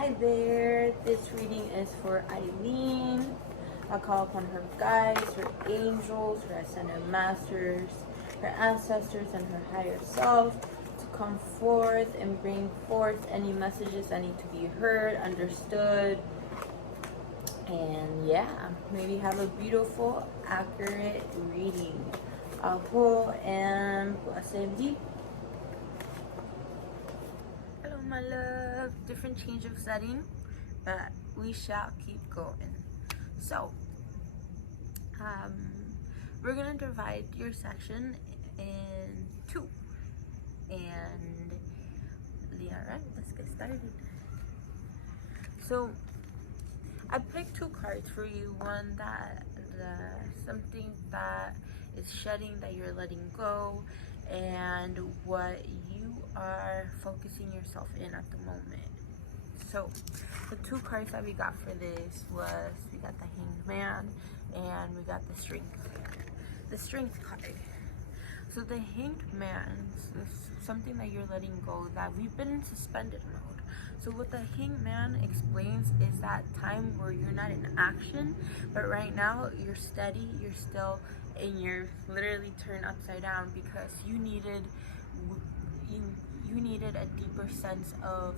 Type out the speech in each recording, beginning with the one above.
Hi there, this reading is for Aileen. I call upon her guides, her angels, her ascended masters, her ancestors, and her higher self to come forth and bring forth any messages that need to be heard, understood, and yeah, maybe have a beautiful, accurate reading. Aho and blessed be. Hello, my love. Different change of setting, but we shall keep going. So, we're gonna divide your section in two, and yeah, right. Let's get started. So, I picked two cards for you. One that something that is shedding that you're letting go, and what you are focusing yourself in at the moment. So the two cards that we got for this was we got the Hanged Man and we got the Strength card. So the Hanged Man is something that you're letting go, that we've been in suspended mode. So what the Hanged Man explains is that time where you're not in action, but right now you're steady, you're still, and you're literally turned upside down because you needed a deeper sense of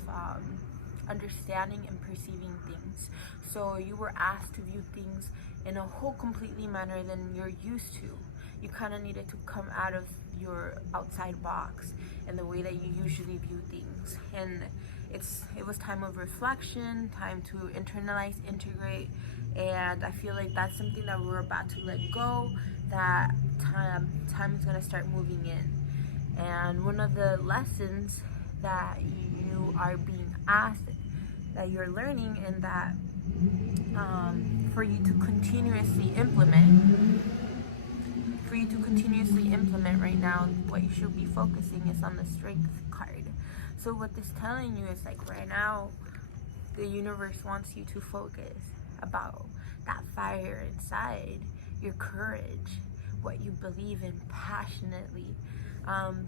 understanding and perceiving things. So you were asked to view things in a whole completely manner than you're used to. You kind of needed to come out of your outside box and the way that you usually view things. And it was time of reflection, time to internalize, integrate, and I feel like that's something that we're about to let go, that time is going to start moving in. And one of the lessons that you are being asked, that you're learning, and that for you to continuously implement right now, what you should be focusing is on the Strength card. So what this is telling you is like right now the universe wants you to focus about that fire inside, your courage, what you believe in passionately.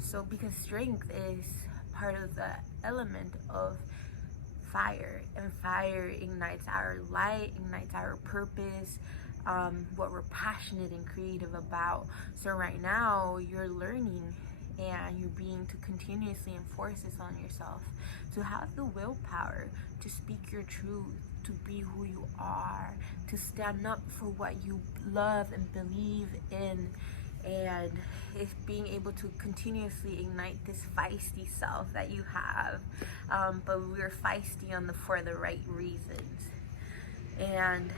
So because strength is part of the element of fire, and fire ignites our light, ignites our purpose, what we're passionate and creative about. So right now you're learning and you're being to continuously enforce this on yourself, to have the willpower to speak your truth, to be who you are, to stand up for what you love and believe in, and it's being able to continuously ignite this feisty self that you have, but we're feisty for the right reasons. And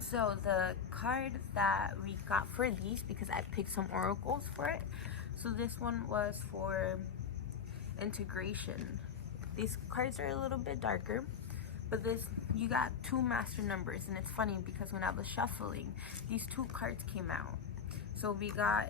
so the card that we got for these, because I picked some oracles for it, so this one was for integration. These cards are a little bit darker, but you got two master numbers, and it's funny because when I was shuffling, these two cards came out. So we got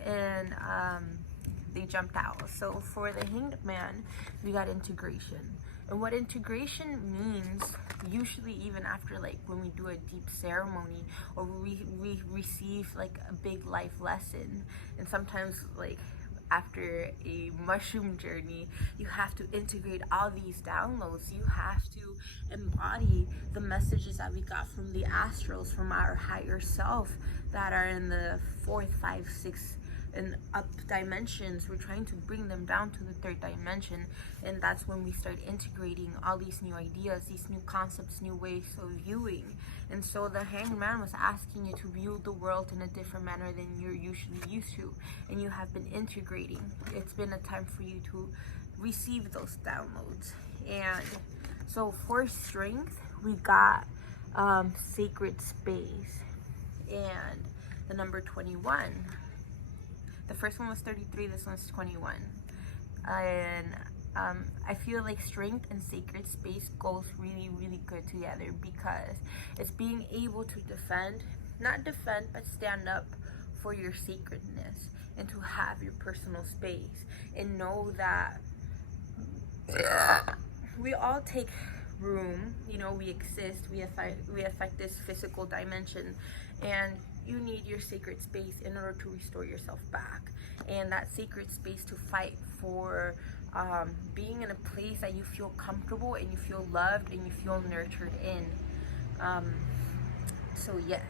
they jumped out. So for the Hanged Man, we got integration. And what integration means, usually even after like when we do a deep ceremony or we receive like a big life lesson, and sometimes like after a mushroom journey, you have to integrate all these downloads. You have to embody the messages that we got from the astrals, from our higher self, that are in the 4th, 5th, 6th and up dimensions. We're trying to bring them down to the 3rd dimension, and that's when we start integrating all these new ideas, these new concepts, new ways of viewing. And so the Hanged Man was asking you to view the world in a different manner than you're usually used to, and you have been integrating. It's been a time for you to receive those downloads. And so for strength, we got sacred space and the number 21. The first one was 33, this one's 21. And I feel like strength and sacred space goes really, really good together, because it's being able to not defend, but stand up for your sacredness, and to have your personal space, and know that we all take room, we exist, we affect this physical dimension, and you need your sacred space in order to restore yourself back, and that sacred space to fight for being in a place that you feel comfortable and you feel loved and you feel nurtured in. So yes.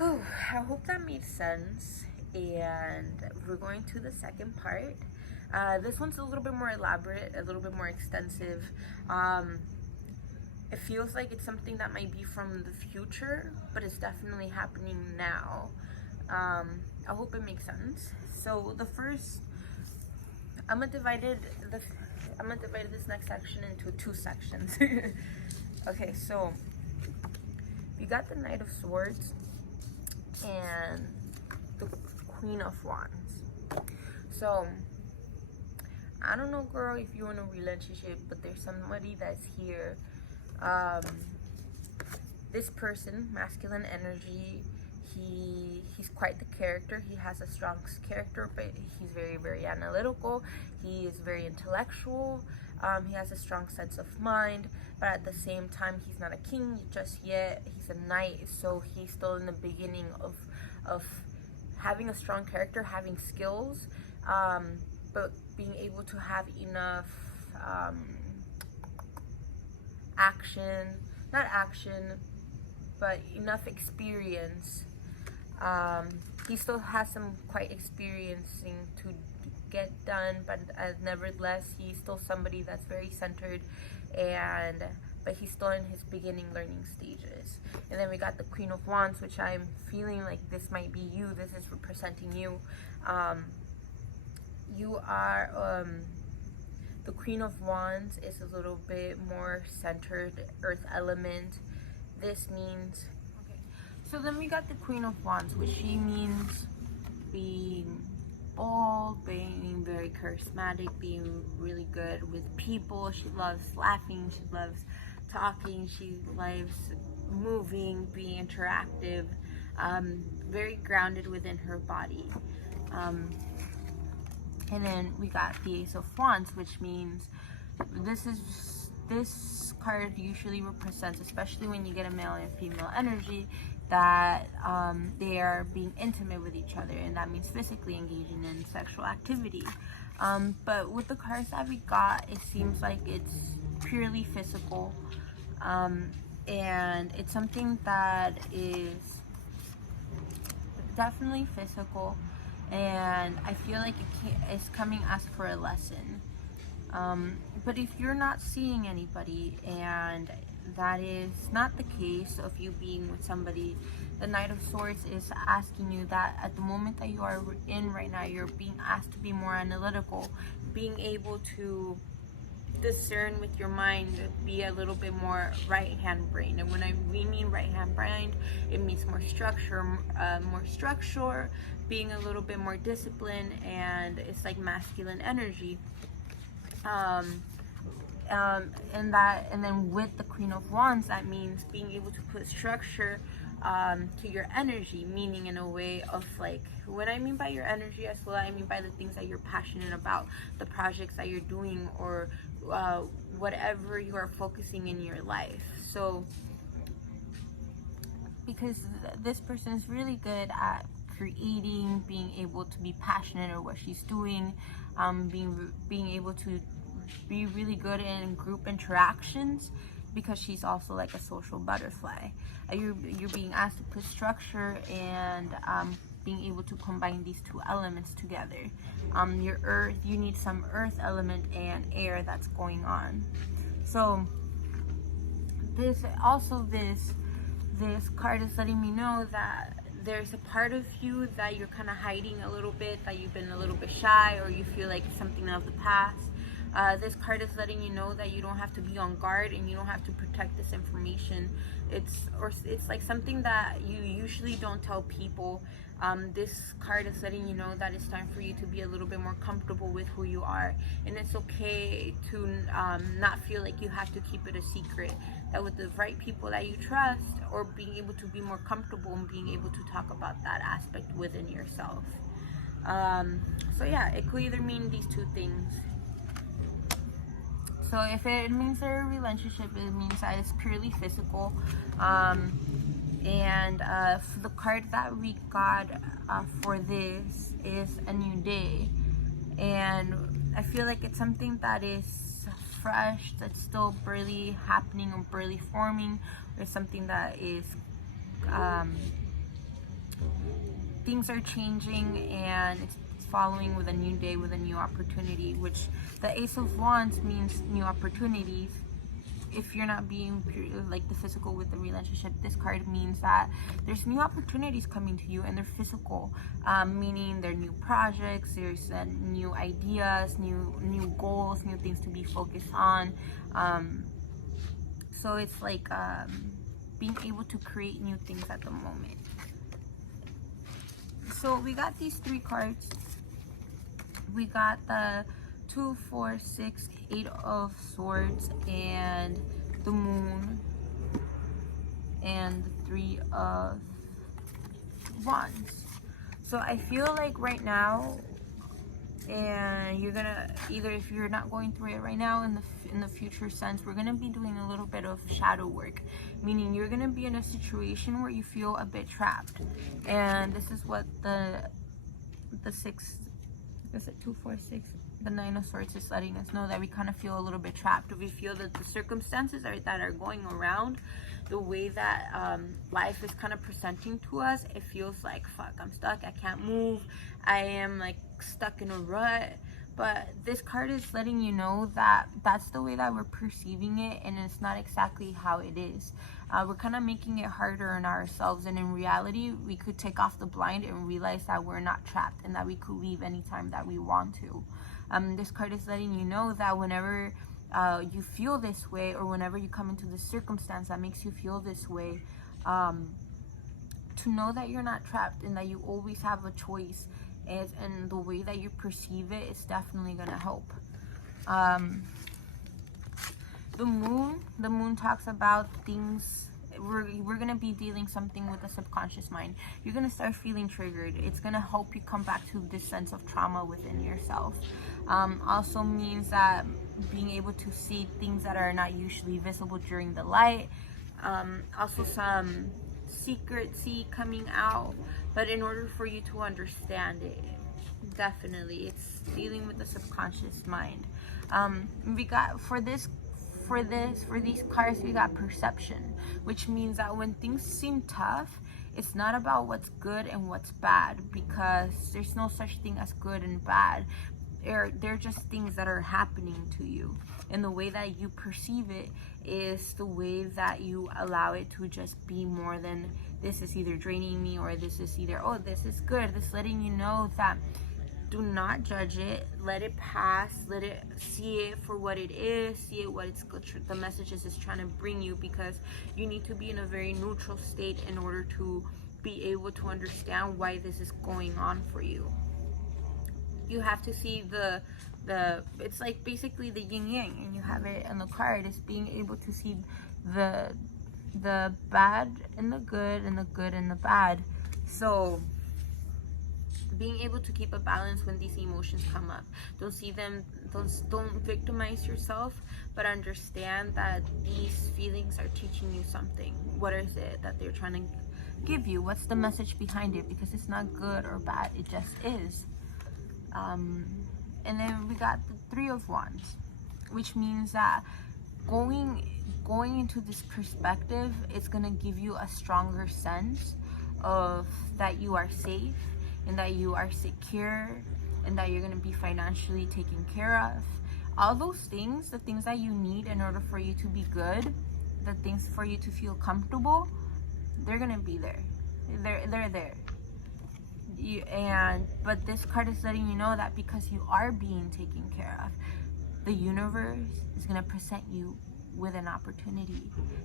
Oh, I hope that made sense. And we're going to the second part. This one's a little bit more elaborate, a little bit more extensive. It feels like it's something that might be from the future, but it's definitely happening now. I hope it makes sense. So the first, I'm gonna divide this next section into 2 sections. Okay, so we got the Knight of Swords and the Queen of Wands. So I don't know, girl, if you're in a relationship, but there's somebody that's here. This person, masculine energy, he's quite the character. He has a strong character, but he's very, very analytical. He is very intellectual. He has a strong sense of mind, but at the same time, he's not a king just yet. He's a knight, so he's still in the beginning of having a strong character, having skills, but being able to have enough but enough experience. He still has some quite experiencing to get done, but nevertheless, he's still somebody that's very centered, but he's still in his beginning learning stages. And then we got the Queen of Wands, which I'm feeling like this might be you. This is representing you. You are the Queen of Wands is a little bit more centered, earth element. This means, okay, so then we got the Queen of Wands, which she means being bold, being very charismatic, being really good with people. She loves laughing, she loves talking, she loves moving, being interactive, very grounded within her body. And then we got the Ace of Wands, which means this card usually represents, especially when you get a male and female energy, that they are being intimate with each other, and that means physically engaging in sexual activity. But with the cards that we got, it seems like it's purely physical, and it's something that is definitely physical, and I feel like it's coming as for a lesson. But if you're not seeing anybody, and that is not the case of you being with somebody, the Knight of Swords is asking you that at the moment that you are in right now, you're being asked to be more analytical, being able to discern with your mind, be a little bit more right-hand brain. And when we mean right-hand brain, it means more structure, being a little bit more disciplined, and it's like masculine energy. And then with the Queen of Wands, that means being able to put structure to your energy, meaning in a way of like, what I mean by your energy as well, I mean by the things that you're passionate about, the projects that you're doing, or whatever you are focusing in your life. So because this person is really good at creating, being able to be passionate at what she's doing, being able to be really good in group interactions, because she's also like a social butterfly. You're being asked to put structure and being able to combine these 2 elements together. Your earth, you need some earth element and air that's going on. So this card is letting me know that there's a part of you that you're kind of hiding a little bit, that you've been a little bit shy, or you feel like it's something of the past. This card is letting you know that you don't have to be on guard, and you don't have to protect this information. It's like something that you usually don't tell people. This card is letting you know that it's time for you to be a little bit more comfortable with who you are, and it's okay to not feel like you have to keep it a secret. That with the right people that you trust, or being able to be more comfortable and being able to talk about that aspect within yourself. So yeah, it could either mean these 2 things. So if it means they're a relationship, it means that it's purely physical. And the card that we got for this is a new day. And I feel like it's something that is fresh, that's still barely happening or barely forming, or something that is things are changing and it's following with a new day, with a new opportunity, which the Ace of Wands means new opportunities. If you're not being like the physical with the relationship, this card means that there's new opportunities coming to you, and they're physical, meaning they're new projects, there's new ideas, new goals, new things to be focused on. So it's like being able to create new things at the moment. So we got these 3 cards. We got the 2, 4, 6, 8 of Swords, and the Moon, and the 3 of Wands. So I feel like right now, and you're gonna, either if you're not going through it right now, in the future sense, we're gonna be doing a little bit of shadow work, meaning you're gonna be in a situation where you feel a bit trapped. And this is what the 6, is it 2, 4, 6, the 9 of Swords is letting us know, that we kind of feel a little bit trapped. We feel that the circumstances that are going around, the way that life is kind of presenting to us, it feels like, fuck, I'm stuck, I can't move, I am like stuck in a rut. But this card is letting you know that that's the way that we're perceiving it, and it's not exactly how it is. We're kind of making it harder on ourselves, and in reality, we could take off the blind and realize that we're not trapped, and that we could leave anytime that we want to. This card is letting you know that whenever you feel this way, or whenever you come into the circumstance that makes you feel this way, to know that you're not trapped, and that you always have a choice, and the way that you perceive it is definitely going to help. The moon talks about things, we're going to be dealing something with the subconscious mind. You're going to start feeling triggered. It's going to help you come back to this sense of trauma within yourself. Also means that being able to see things that are not usually visible during the light. Also some secrecy coming out, but in order for you to understand it, definitely it's dealing with the subconscious mind. We got for these cards, we got perception, which means that when things seem tough, it's not about what's good and what's bad, because there's no such thing as good and bad. They're just things that are happening to you, and the way that you perceive it is the way that you allow it to just be more than, this is either draining me, or this is either, oh, this is good. This letting you know that do not judge it, let it pass, let it, see it for what it is, see it what it's the messages is trying to bring you, because you need to be in a very neutral state in order to be able to understand why this is going on for you. You have to see the it's like basically the yin yang, and you have it on the card, is being able to see the bad and the good, and the good and the bad. So being able to keep a balance when these emotions come up. Don't see them, don't victimize yourself, but understand that these feelings are teaching you something. What is it that they're trying to give you? What's the message behind it? Because it's not good or bad, it just is. And then we got the 3 of Wands, which means that going into this perspective, it's gonna give you a stronger sense of that you are safe, and that you are secure, and that you're gonna be financially taken care of. All those things, the things that you need in order for you to be good, the things for you to feel comfortable, they're gonna be there. They're there. But this card is letting you know that because you are being taken care of, the universe is going to present you with an opportunity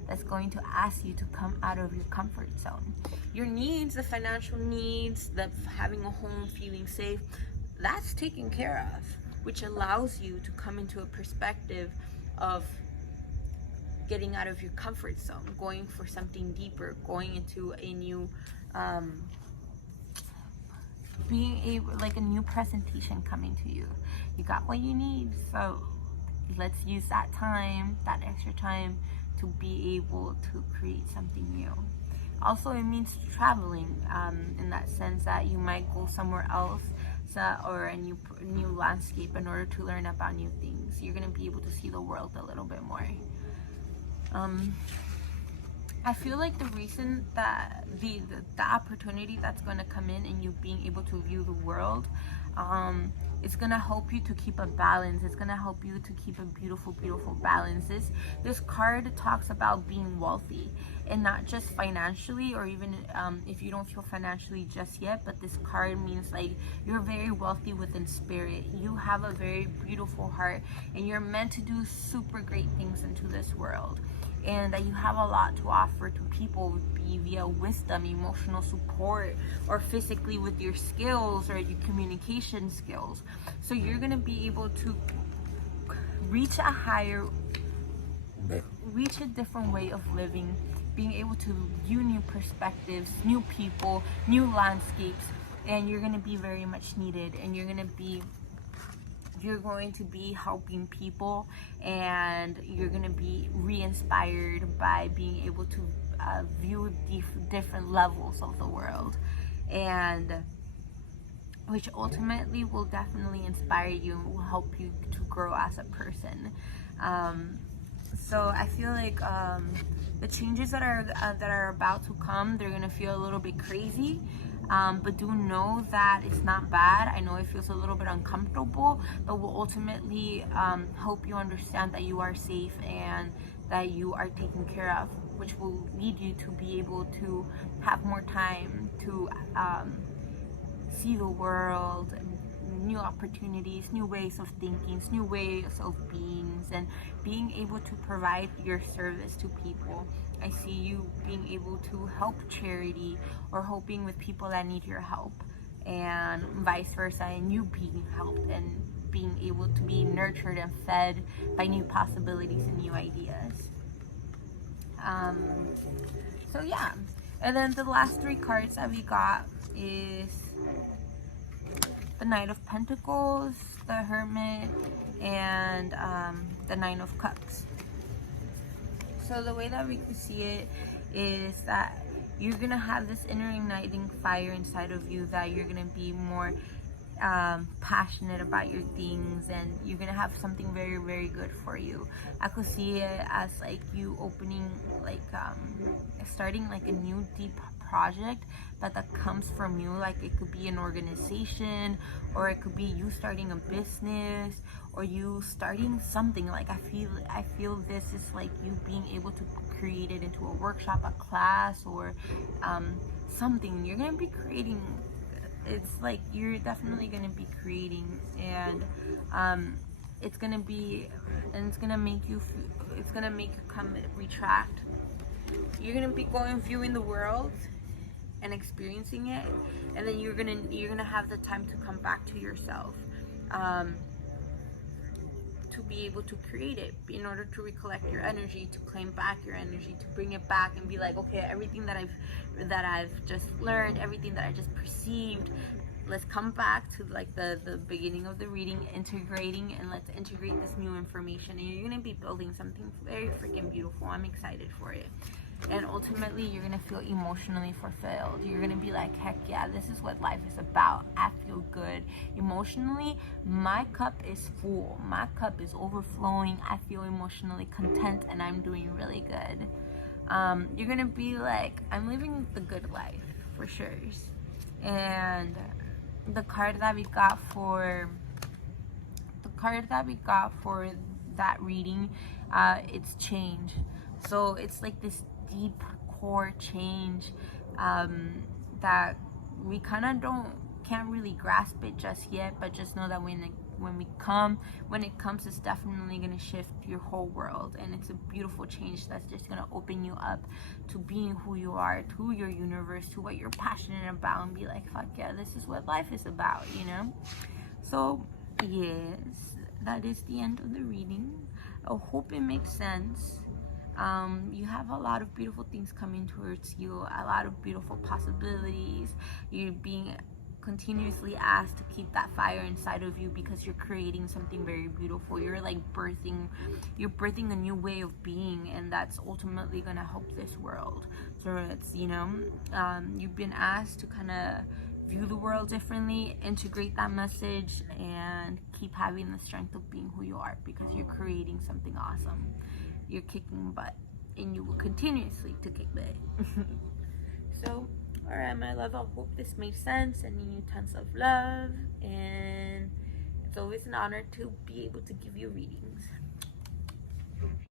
that's going to ask you to come out of your comfort zone. Your needs, the financial needs, the having a home, feeling safe, that's taken care of, which allows you to come into a perspective of getting out of your comfort zone, going for something deeper, going into a new being like a new presentation coming to you. You got what you need, so let's use that time, that extra time, to be able to create something new. Also, it means traveling, in that sense that you might go somewhere else, pizza or a new landscape in order to learn about new things. You're going to be able to see the world a little bit more. I feel like the reason that the opportunity that's going to come in and you being able to view the world, it's going to help you to keep a balance. It's going to help you to keep a beautiful balance. This card talks about being wealthy, and not just financially, or even if you don't feel financially just yet, but this card means like you're very wealthy within spirit. You have a very beautiful heart, and you're meant to do super great things into this world, and that you have a lot to offer to people, be via wisdom, emotional support, or physically with your skills or your communication skills. So you're going to be able to reach a different way of living, being able to view new perspectives, new people, new landscapes, and you're going to be very much needed, and you're going to be helping people, and you're going to be re-inspired by being able to view different levels of the world, and which ultimately will definitely inspire you and will help you to grow as a person. So I feel like the changes that are about to come, they're gonna feel a little bit crazy, but do know that it's not bad. I know it feels a little bit uncomfortable, but will ultimately help you understand that you are safe and that you are taken care of, which will lead you to be able to have more time to see the world, new opportunities, new ways of thinking, new ways of beings, and being able to provide your service to people. I see you being able to help charity or helping with people that need your help, and vice versa, and you being helped and being able to be nurtured and fed by new possibilities and new ideas. So yeah, and then the last three cards that we got is the Knight of Pentacles, the Hermit, and the Nine of Cups. So the way that we can see it is that you're gonna have this inner igniting fire inside of you, that you're gonna be more passionate about your things, and you're gonna have something very, very good for you. I could see it as like you opening, like starting like a new deep project, but that comes from you. Like it could be an organization, or it could be you starting a business, or you starting something. Like I feel this is like you being able to create it into a workshop, a class, or something. You're gonna be creating. It's like you're definitely gonna be creating, and it's gonna make you come retract. You're gonna be viewing the world and experiencing it, and then you're gonna have the time to come back to yourself, to be able to create it, in order to recollect your energy, to claim back your energy, to bring it back and be like, okay, everything that I've just learned, everything that I just perceived, let's come back to like the beginning of the reading, integrating, and let's integrate this new information, and you're gonna be building something very freaking beautiful. I'm excited for it. And ultimately you're gonna feel emotionally fulfilled. You're gonna be like, heck yeah, this is what life is about. I feel good emotionally. My cup is full, my cup is overflowing. I feel emotionally content, and I'm doing really good. You're gonna be like, I'm living the good life for sure. And the card that we got for that reading, it's change. So it's like this deep core change, that we kind of can't really grasp it just yet, but just know that when it comes, it's definitely going to shift your whole world, and it's a beautiful change that's just going to open you up to being who you are, to your universe, to what you're passionate about, and be like, fuck yeah, this is what life is about, you know? So yes, that is the end of the reading. I hope it makes sense. You have a lot of beautiful things coming towards you, a lot of beautiful possibilities. You're being continuously asked to keep that fire inside of you, because you're creating something very beautiful. You're like birthing a new way of being, and that's ultimately gonna help this world. So it's, you've been asked to kind of view the world differently, integrate that message, and keep having the strength of being who you are, because you're creating something awesome. You're kicking butt, and you will continuously to kick butt. So, alright, my love, I hope this made sense. Sending you tons of love, and it's always an honor to be able to give you readings.